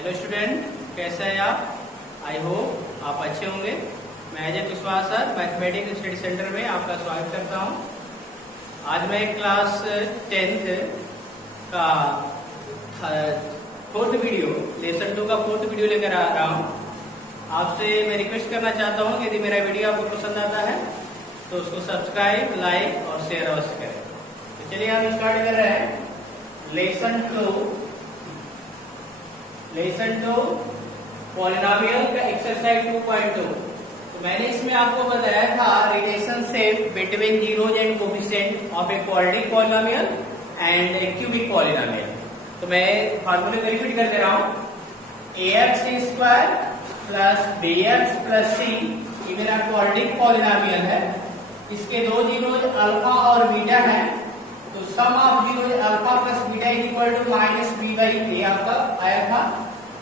Hello student, कैसे हैं आप? आई होप आप अच्छे होंगे। मैं Ajay Kushwaha sir mathematics study centre में आपका स्वागत करता हूं। आज मैं क्लास 10th का फोर्थ वीडियो लेसन 2 का फोर्थ वीडियो लेकर आ रहा हूं। आपसे मैं रिक्वेस्ट करना चाहता हूं कि यदि मेरा वीडियो आपको पसंद आता है तो उसको सब्सक्राइब, लाइक और शेयर अवश्य करें। तो चलिए हम स्टार्ट कर रहे हैं लेसन 2 पॉलिनोमियल का एक्सरसाइज 2.2। तो मैंने इसमें आपको बताया था relationship between zeros and coefficient of a quadratic polynomial and A cubic polynomial. तो मैं फार्मूले को रिपीट कर दे रहा हूं। ax² plus bx plus c ये मेरा क्वाड्रेटिक पॉलिनोमियल है। इसके दो जीरोज अल्फा और बीटा है, तो sum of zeros alpha plus beta is equal to minus b by a आपका आया था।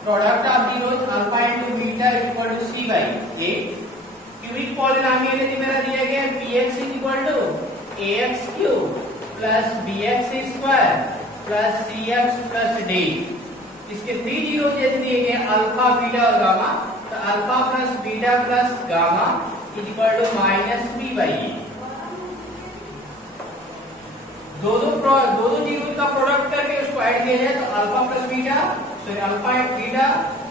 Product of zeros alpha into beta is equal to c by a. Cubic polynomial यदि मेरा दिया गया px is equal to ax³ plus bx² plus cx plus d। इसके three zeros यदि दिए गए अल्फा बीटा और गामा, तो alpha plus beta plus gamma is equal to minus b by ए। दो जीरो का प्रोडक्ट करके उसको ऐड किया जाए तो alpha plus beta, sorry alpha beta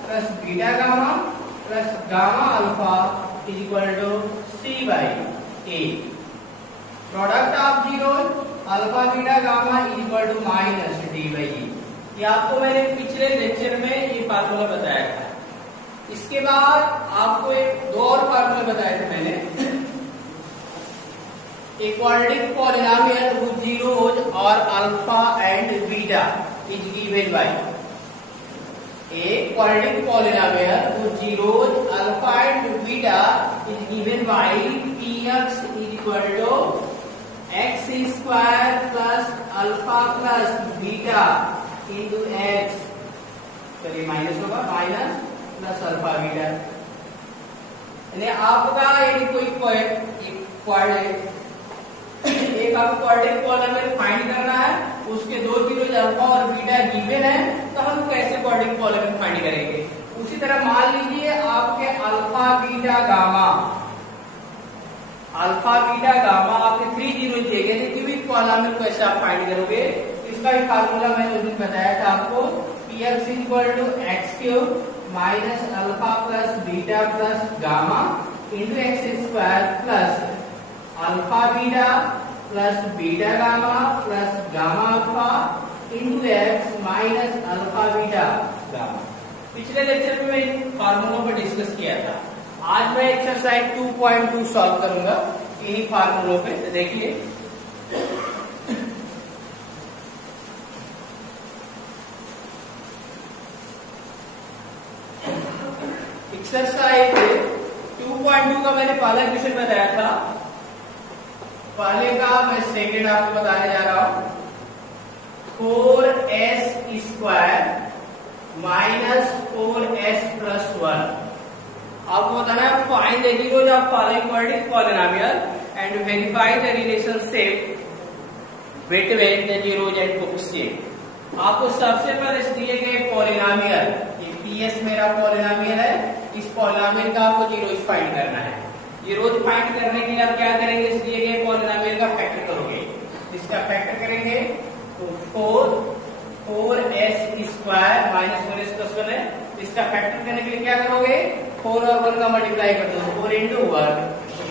plus beta gamma plus gamma alpha is equal to c by a. Product of zero alpha beta gamma is equal to minus d by a. ये आपको मैंने पिछले lecture में ये formula बताया था। इसके बाद आपको दो और फार्मूला बताए थे मैंने। A quadratic polynomial whose zeros are alpha and beta is given by a quadratic polynomial whose zeros alpha and beta is given by px is equal to x square plus alpha plus beta into x, चलिए minus होगा, minus plus alpha beta. यानी आपका यदि एक आपको quadratic polynomial find करना है, उसके दो जीरोज अल्फा और बीटा गिवन है, तो हम कैसे क्वाड्रेटिक पॉलिनोमियल फाइंड करेंगे। उसी तरह मान लीजिए आपके अल्फा बीटा गामा आपके थ्री जीरोज दिए गए थे, क्यूबिक पॉलिनोमियल को कैसे आप फाइंड करोगे। इसका भी फार्मूला मैंने उस दिन बताया था आपको। px equal to x³ minus alpha plus beta plus gamma into x² plus alpha beta plus beta gamma plus gamma alpha into x minus alpha beta gamma. पिछले लेक्चर में मैं इन फार्मूलों पर डिस्कस किया था। आज मैं एक्सरसाइज 2.2 सॉल्व करूंगा इन्हीं फार्मूलों पे। तो देखिए एक्सरसाइज 2.2 का मैंने पहला क्वेश्चन बताया था। पहले का मैं सेकंड आपको बताने जा रहा हूं। 4s² minus 4s plus 1। आपको बताना है find the zeros of following quadratic polynomial and verify the relationship between the zeros and coefficient. आपको सबसे पहले दिए गए पॉलिनोमियल, ये ps मेरा पॉलिनोमियल है, इस पॉलिनोमियल का आपको जीरोज फाइंड करना है। जीरोज फाइंड करने के लिए आप क्या करेंगे, इस दिए गए पॉलिनोमियल का फैक्टर करोगे। इसका फैक्टर करेंगे तो 4s² माइनस 4s प्लस 1 है। इसका फैक्टर करने के लिए क्या करोगे, 4 और 1 का मल्टीप्लाई कर दो, 4 इंटू 1,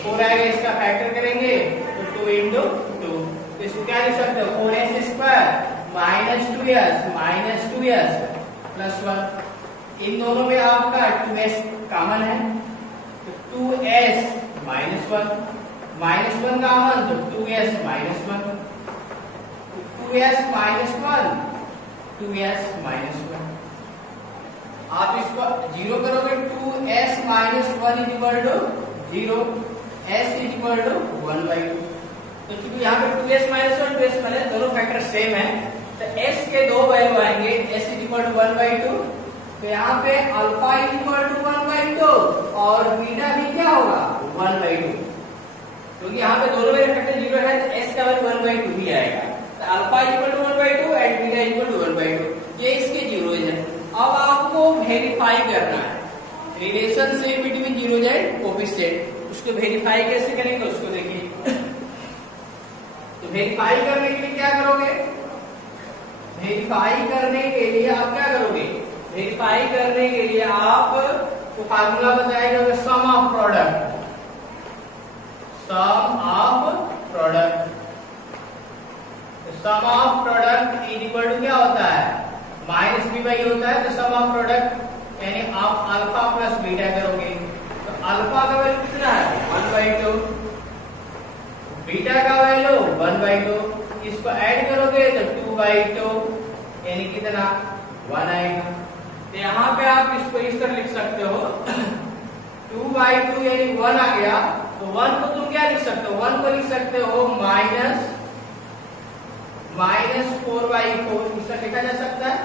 4 आएगा। इसका फैक्टर करेंगे तो 2 इंटू 2। तो इसको क्या लिख सकते हो, 4s² माइनस 2s प्लस 1। इन दोनों में आपका 2s कॉमन है, तो 2s माइनस 1 कॉमन, तो 2s minus 1, 2s minus 1, 2s minus 1। आप इसको जीरो करोगे, 2s minus 1 is equal to 0, s is equal to 1/2। तो क्योंकि यहाँ पे 2s माइनस 1 2s माइनस दोनों फैक्टर सेम है, तो s के दो वैल्यू आएंगे, s इज इक्वल टू 1/2। तो यहाँ पे अल्फा इज इक्वल टू 1/2 और बीटा भी क्या होगा 1/2, क्योंकि यहाँ पे दोनों मेरे फैक्टर 0 है, तो s का वैल्यू 1/2 भी आएगा। तो alpha is equal to 1/2 and beta is equal to 1/2। ये इसके जीरोज है। अब आपको वेरीफाई करना है, relationship between zeros and coefficient, उसको वेरीफाई कैसे करेंगे उसको देखिए। तो वेरीफाई करने के लिए क्या करोगे, वेरीफाई करने के लिए आप क्या करोगे, वेरीफाई करने के लिए आप तो फार्मूला बताएगा sum of product, sum of product, sum of product is equal to क्या होता है, माइनस बी बाई होता है। तो सम ऑफ प्रोडक्ट यानी आप अल्फा प्लस बीटा करोगे, तो अल्फा का वैल्यू कितना है 1/2, बीटा का वैल्यू 1/2, इसको ऐड करोगे तो 2/2 यानी कितना 1 आएगा। तो यहाँ पे आप इसको इस तरह लिख सकते हो 2/2 यानी 1 आ गया, तो 1 को तुम क्या लिख सकते हो, 1 को लिख सकते हो माइनस 4/4, इसका लिखा जा सकता है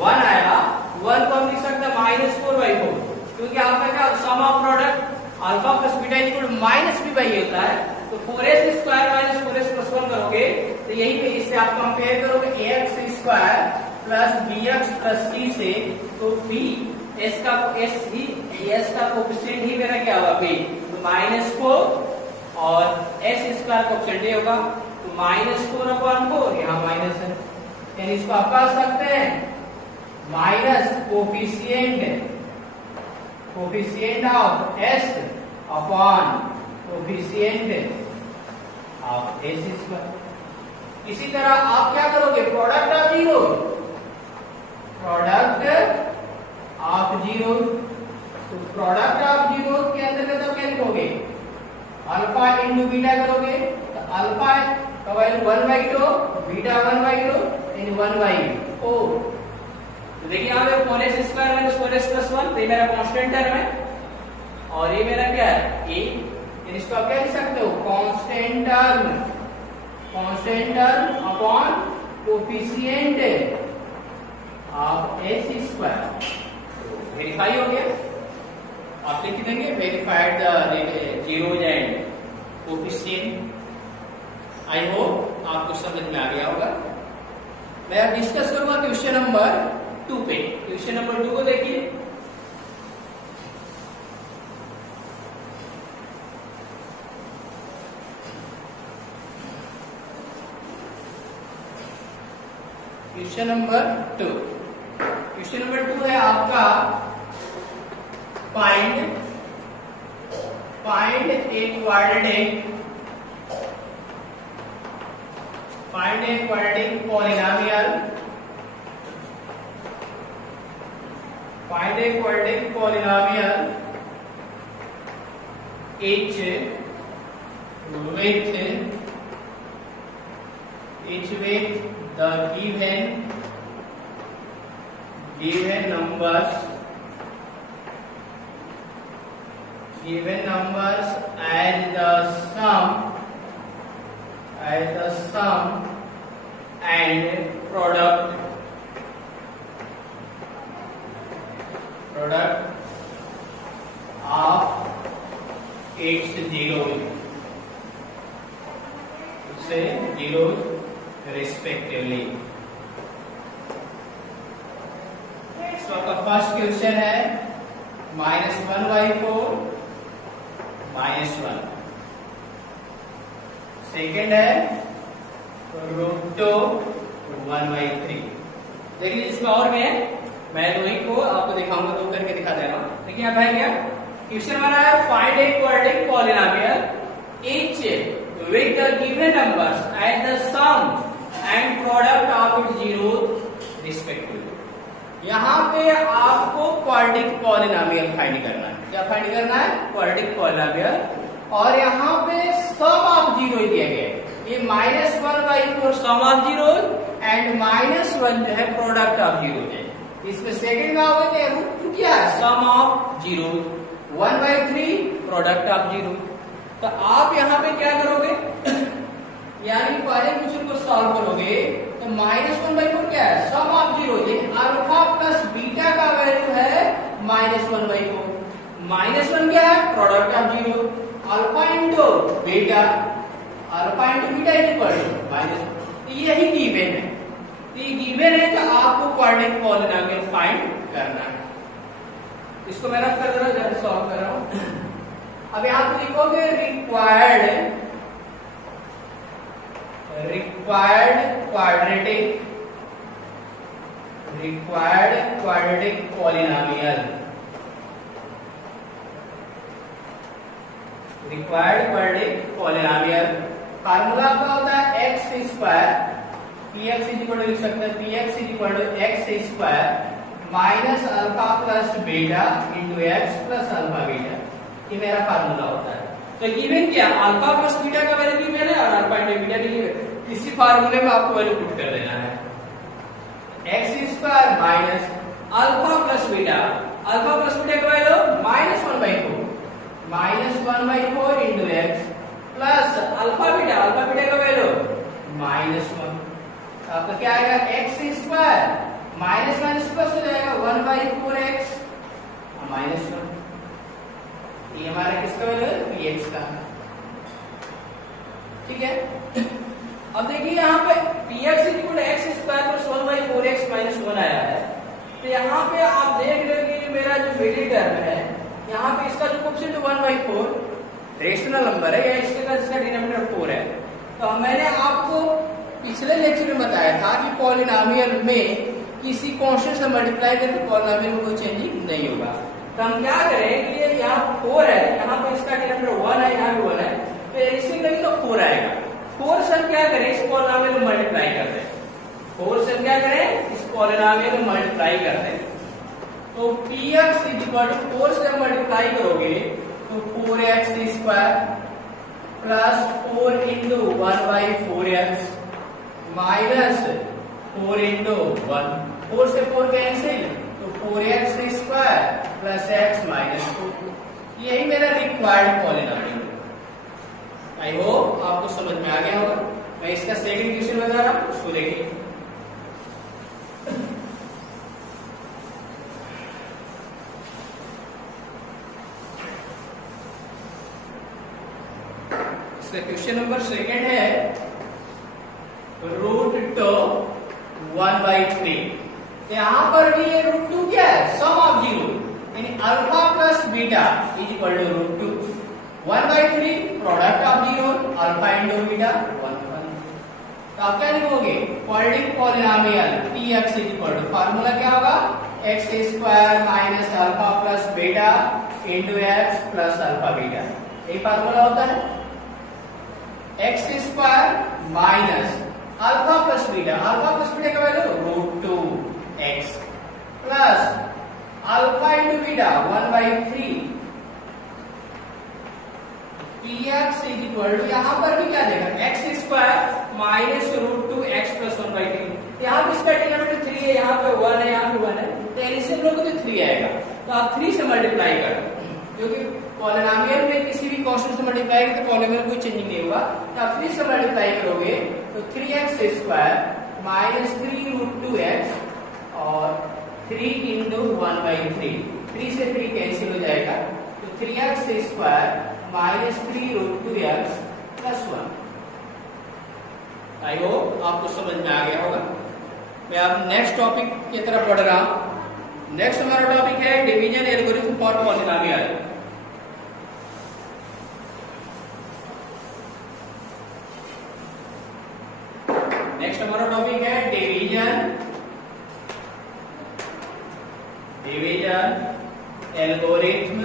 1 आया, 1 को हम लिख सकते हैं -4/4, क्योंकि आपका क्या sum of product alpha plus beta equal minus b by होता है। तो 4s² माइनस 4s प्लस 1 करोगे तो यही पे इससे आप कंपेयर करोगे ax² plus bx plus c से, तो b s का कोएफिशिएंट ही मेरा क्या होगा b, तो -4 और s² कोएफिशिएंट ये होगा, तो -4/4 यहाँ माइनस है, यानी इसको आप कह सकते हैं minus coefficient of s upon coefficient of s²। इसी तरह आप क्या करोगे, प्रोडक्ट ऑफ जीरो, तो प्रोडक्ट ऑफ जीरो के अंदर तो क्या लिखोगे, अल्फा इंटू बीटा करोगे, तो अल्फा का वैल्यू 1/2, बीटा 1/2 यानी 1/4। तो देखिए यहाँ पे 4s² माइनस 4s प्लस 1, ये मेरा कांस्टेंट टर्म है और ये मेरा क्या है a, यानी इसको आप क्या लिख सकते हो constant term upon coefficient of s²। Verify हो गया, आप लिख देंगे verified the zeros and coefficient. I hope आपको समझ में आ गया होगा। मैं अब डिस्कस करूंगा क्वेश्चन नंबर 2 पे। क्वेश्चन नंबर 2 को देखिए, क्वेश्चन नंबर 2, क्वेश्चन नंबर 2 है आपका find a quadratic polynomial, find a quadratic polynomial h with the given numbers as the sum and product of its zeros respectively। तो आपका first question है -1/4 -1, second है √2 1/3। देखिए इसमें और भी है, मैं वही को आपको दिखाऊंगा, दो करके दिखा दे रहा हूं। देखिए यहाँ है क्या क्वेश्चन हमारा है, find a quadratic polynomial h with the given numbers as the sum and product of its zeros respectively। यहाँ पे आपको क्वाड्रेटिक पॉलिनोमियल फाइंड करना है। क्या फाइंड करना है, क्वाड्रेटिक पॉलिनोमियल, और यहाँ पे सम ऑफ जीरो दिया गया है, ये -1/4 सम ऑफ जीरो एंड -1 जो है प्रोडक्ट ऑफ जीरो है। इसमें सेकंड का होगा क्या, √2 क्या है, sum of zero, 1/3 product of zero. तो आप यहाँ पे क्या करोगे, यानी पहले क्वेश्चन को सॉल्व करोगे तो -1/4 क्या है, सम ऑफ जीरो, लेकिन अल्फा प्लस बीटा का वैल्यू है -1/4, -1 क्या है product of zero, alpha into beta equal to यही गिवन है। तो ये गिवन है तो आपको क्वाड्रेटिक पॉलिनोमियल फाइंड करना है। इसको मैं रख कर दे रहा हूं, जरा सॉल्व कर रहा हूं। अब यहां पे लिखोगे रिक्वायर्ड क्वाड्रेटिक पॉलिनोमियल, फार्मूला आपका होता है x square, px equal to लिख सकते हैं px equal to X square minus alpha plus beta into x plus alpha beta. ये मेरा फार्मूला होता है। तो गिवन क्या, अल्फा प्लस बीटा का वैल्यू गिवन है और अल्फा इंटू बीटा भी गिवन है। इसी फार्मूले में आपको वैल्यू पुट कर देना है, x square minus alpha plus beta का value -1/4 into x plus alpha beta का वैल्यू -1। आपका क्या आएगा, x square minus minus plus हो जाएगा 1/4x -1। ये हमारा किसका वैल्यू है, px का। ठीक है, अब देखिए यहाँ पे px equal x square plus 1/4x -1 आया है। तो यहाँ पे आप देख रहे हो कि मेरा जो मिडिल टर्म है, यहाँ पे इसका जो कोएफिशिएंट 1/4 रेशनल नंबर है या इसका डिनोमिनेटर 4 है। तो मैंने आपको पिछले लेक्चर में बताया था कि पॉलिनोमियल में किसी कांस्टेंट से मल्टीप्लाई करके पॉलिनोमियल में कोई चेंजिंग नहीं होगा। तो हम क्या करें कि यहाँ 4 है, यहाँ पे इसका डिनोमिनेटर 1 है, यहाँ भी 1 है, तो इसी करेंगे तो 4 आएगा। 4 से हम क्या करें, इस पॉलिनोमियल में मल्टीप्लाई कर दें। 4 से हम क्या करें, इस पॉलिनोमियल में मल्टीप्लाई कर दें। तो px इक्वल टू 4 से हम मल्टीप्लाई करोगे तो 4x square plus 4 into 1/4x minus 4 into 1, 4 से 4 कैंसिल, तो 4x square plus x minus 4। यही मेरा रिक्वायर्ड पॉलिनोमियल। आई होप आपको समझ में आ गया होगा। मैं इसका सेकंड क्वेश्चन बता रहा हूं, उसको देखिए। क्वेश्चन नंबर सेकंड है √2 1/3। यहां पर भी ये √2 क्या है, सम ऑफ जीरो, यानी alpha plus beta is equal to √2 1/3 product of zero alpha into beta 1। तो आप क्या लिखोगे, quadratic polynomial px is equal to, formula क्या होगा, x square minus alpha plus beta into x plus alpha beta. यही formula होता है, x square minus alpha plus beta का value √2x plus alpha into beta 1/3 px is equal to, यहां पर भी क्या देगा, x square minus √2x plus 1/3। यहाँ पे इसका डिनोमिनेटर 3 है, यहाँ पे 1 है, यहाँ पे 1 है, तो एलसीएम लोगे तो 3 आएगा। तो आप 3 से मल्टीप्लाई करो, क्योंकि पॉलिनोमियल में किसी भी कांस्टेंट से मल्टीप्लाई करें तो पॉलिनोमियल कोई चेंजिंग नहीं होगा। तो आप 3 से मल्टीप्लाई करोगे तो 3x स्क्वायर माइनस 3√2x और 3 इंटू 1/3, 3 से 3 कैंसिल हो जाएगा, तो 3x square minus 3√2x plus 1। I hope आपको समझ में आ गया होगा। मैं अब नेक्स्ट टॉपिक की तरफ बढ़ रहा हूं। नेक्स्ट हमारा टॉपिक है division algorithm for polynomial. Next हमारा टॉपिक है division algorithm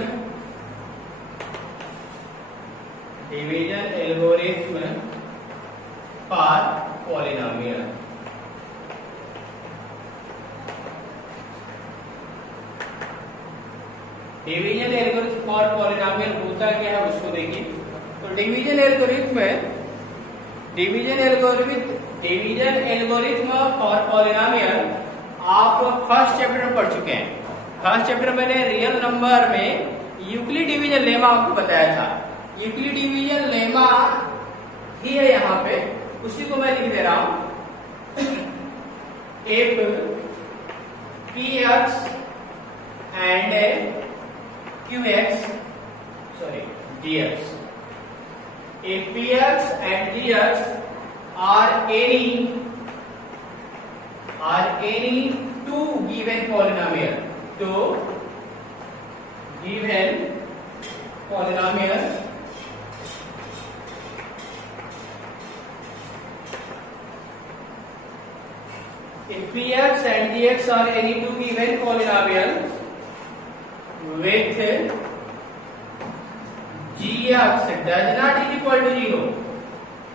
for polynomial. Division algorithm for polynomial होता क्या है उसको देखिए। तो डिवीजन एल्गोरिथम फॉर पॉलिनोमियल आप फर्स्ट चैप्टर में पढ़ चुके हैं। फर्स्ट चैप्टर मैंने रियल नंबर में यूक्लिड डिवीजन लेमा आपको बताया था। यूक्लिड डिवीजन लेमा ही है यहाँ पे, उसी को मैं लिख दे रहा हूं। If px and qx, sorry, gx, if px and gx are any two given polynomial, तो polynomial if px and gx are any two given polynomials with gx does not is equal to 0,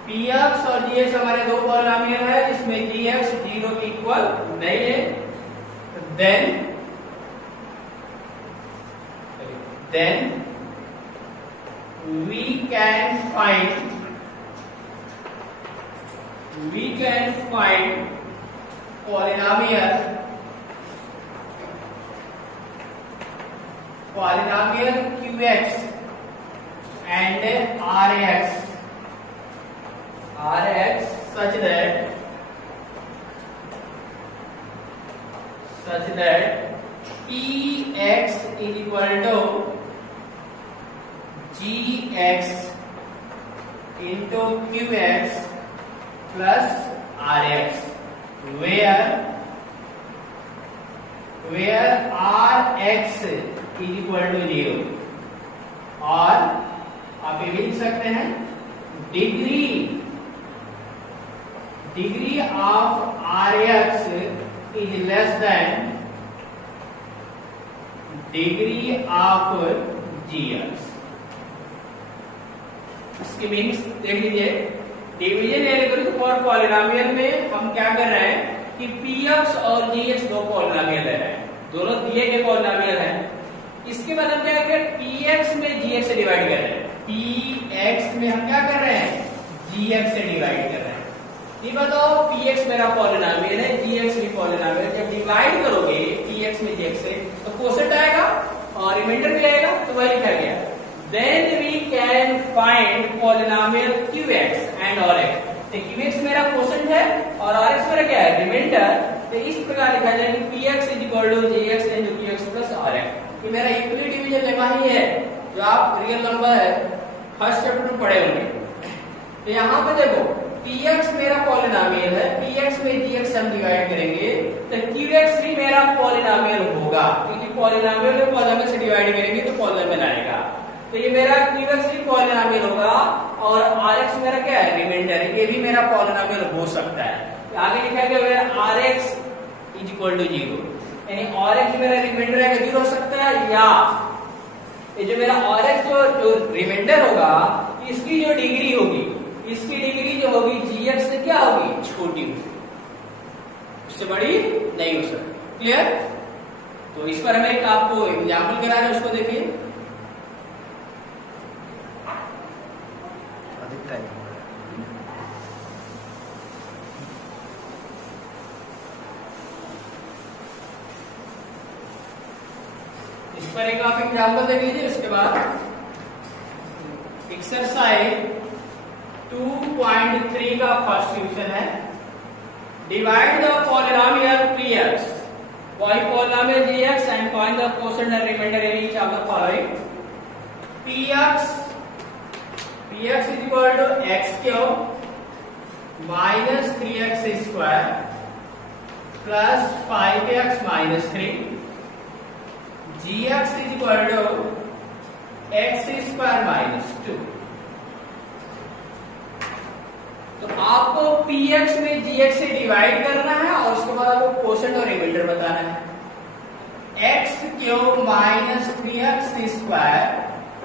px और gx हमारे दो polynomial है जिसमें gx 0 के equal नहीं है, then we can find polynomial qx and rx such that px is equal to gx into qx plus rx, where rx is equal to 0, और आप ये लिख सकते हैं degree of rx is less than degree of gx. इसकी meanings देख लीजिए। Division algorithm for polynomial में हम क्या कर रहे हैं कि px और gx दो पॉलिनोमियल ले रहे हैं, दोनों दिए गए पॉलिनोमियल हैं। इसके बाद हम क्या कर रहे हैं, px में gx से डिवाइड कर रहे हैं, px में हम क्या कर रहे हैं, gx से डिवाइड कर रहे हैं। ये बताओ px मेरा पॉलिनोमियल है, gx भी पॉलिनोमियल है, जब डिवाइड करोगे px में gx से तो कोसेंट आएगा और रिमाइंडर भी आएगा, तो वही लिखा गया। Then we can find polynomial qx and rx। तो qx मेरा कोसेंट है और rx मेरा क्या है, रिमाइंडर। तो इस प्रकार लिखा जाए कि px is equal to gx into qx plus rx। ये मेरा इक्वली डिवीजन लेमा ही है जो आप रियल नंबर है फर्स्ट चैप्टर में पढ़े होंगे। तो यहाँ पे देखो px मेरा पॉलिनोमियल है, px में gx हम डिवाइड करेंगे तो qx भी मेरा पॉलिनोमियल होगा, क्योंकि पॉलिनोमियल में पॉलिनोमियल से डिवाइड करेंगे तो पॉलिनोमियल आएगा। तो ये मेरा qx भी पॉलिनोमियल होगा और rx मेरा क्या है, रिमाइंडर है, ये भी मेरा पॉलिनोमियल हो सकता है। तो आगे लिखा गया rx इज इक्वल टू 0, यानी rx मेरा रिमाइंडर है, 0 हो सकता है, या ये जो मेरा rx जो रिमाइंडर होगा इसकी जो डिग्री होगी, इसकी डिग्री जो होगी gx से क्या होगी, छोटी होगी, उससे बड़ी नहीं हो सकती। क्लियर? तो इस पर हमें आपको एग्जाम्पल करा रहे हैं, उसको देखिए। इस पर एक आप एग्जाम्पल देख लीजिए। उसके बाद एक्सरसाइज 2.3 का फर्स्ट क्वेश्चन है, divide the polynomial px by polynomial gx and find the quotient and remainder in each of the following। px is equal to x cube minus 3x square plus 5x minus 3, gx is equal to x square minus 2। तो आपको px में gx से divide करना है और उसके बाद आपको क्वोशंट और रिमाइंडर बताना है। x cube minus 3x square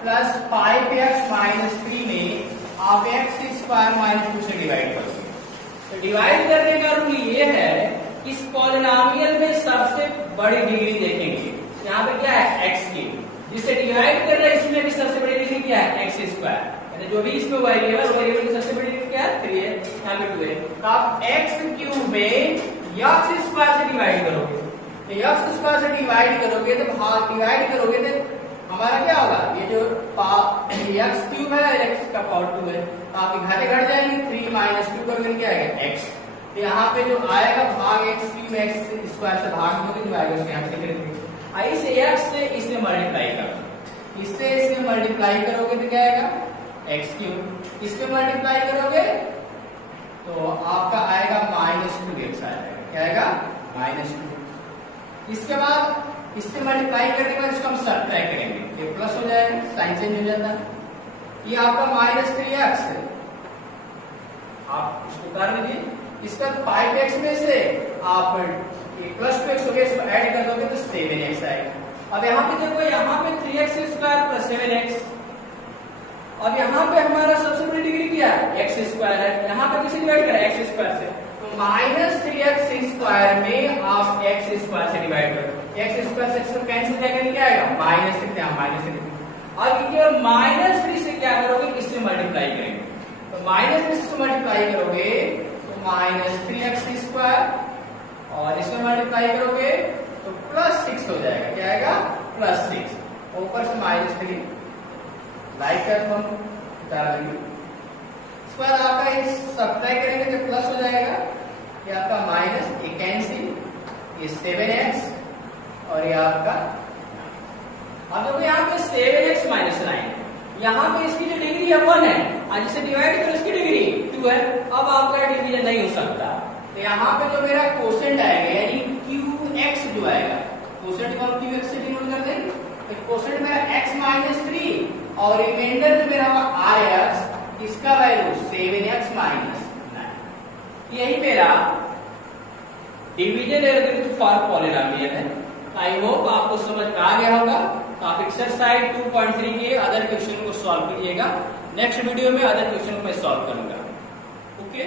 plus 5x minus 3 में आप x स्क्वायर माइनस 2 से डिवाइड करोगे। तो डिवाइड करने का रूल ये है कि इस पॉलिनोमियल में सबसे बड़ी डिग्री देखेंगे, यहाँ पे क्या है x की, जिससे डिवाइड कर रहे हैं इसमें भी सबसे बड़ी डिग्री क्या है, x स्क्वायर, जो भी इसमें वेरिएबल की सबसे बड़ी डिग्री क्या है, 3 है, यहाँ पे 2 है। तो आप x क्यूब में x स्क्वायर से डिवाइड करोगे, तो x स्क्वायर से डिवाइड करोगे तो डिवाइड करोगे तो हमारा क्या होगा, ये जो x क्यूब है x का पावर 2 है, तो आप घाटे घट जाएंगे, 3 माइनस 2 करोगे क्या आएगा, x। तो यहाँ पे जो आएगा भाग x क्यूब x स्क्वायर से भाग दोगे जो आएगा उसके यहाँ से करेंगे। इस x से इससे मल्टीप्लाई करो, इससे इससे मल्टीप्लाई करोगे तो क्या आएगा, x क्यूब, इसमें मल्टीप्लाई करोगे तो आपका आएगा -2x आएगा, क्या आएगा, -2। इसके बाद इससे मल्टीप्लाई करने के बाद इसको हम सब्ट्रैक्ट करेंगे, ये प्लस हो जाएगा साइन चेंज हो जाता। ये आपका -3x है, आप इसको कर लीजिए। इसका 5x में से आप ये +2x हो गया, इसको ऐड कर दोगे तो 7x आएगा। अब यहाँ पे देखो, यहाँ पे 3x² + 7x, अब यहाँ पे हमारा सबसे बड़ी डिग्री क्या है, x² है। यहाँ पे किसे डिवाइड करें, x² से, तो -3x² में आप x² से डिवाइड करो, x² से x कैंसिल जाएगा, क्या आएगा माइनस कितना, -3। अब ये -3 से क्या करोगे, इससे मल्टीप्लाई करेंगे, तो -3 से मल्टीप्लाई करोगे तो -3x² और इसमें मल्टीप्लाई करोगे तो +6 हो जाएगा, क्या आएगा +6, ऊपर से -3 लाइक कर हम डाल देंगे। इसके बाद आपका ये सब्ट्रैक्ट करेंगे तो प्लस हो जाएगा, ये आपका माइनस, ये कैंसिल, ये 7x और ये आपका, अब देखो यहाँ पे 7x - 9, यहाँ पे इसकी जो डिग्री है 1 है, आज इसे डिवाइड करो, इसकी डिग्री 2 है। अब आपका डिवीजन नहीं हो सकता, तो यहाँ पे जो मेरा कोसेंट आएगा यानी qx जो आएगा, कोसेंट को हम qx से डिनोट कर देंगे, तो कोसेंट मेरा x - 3 और रिमाइंडर जो मेरा rx, इसका वैल्यू 7x - 9, यही मेरा डिवीजन एल्गोरिथम फॉर पॉलिनोमियल है। आई होप आपको समझ में आ गया होगा। तो आप एक्सरसाइज 2.3 के अदर क्वेश्चन को सॉल्व करिएगा। नेक्स्ट वीडियो में अदर क्वेश्चन को मैं सॉल्व करूंगा। ओके।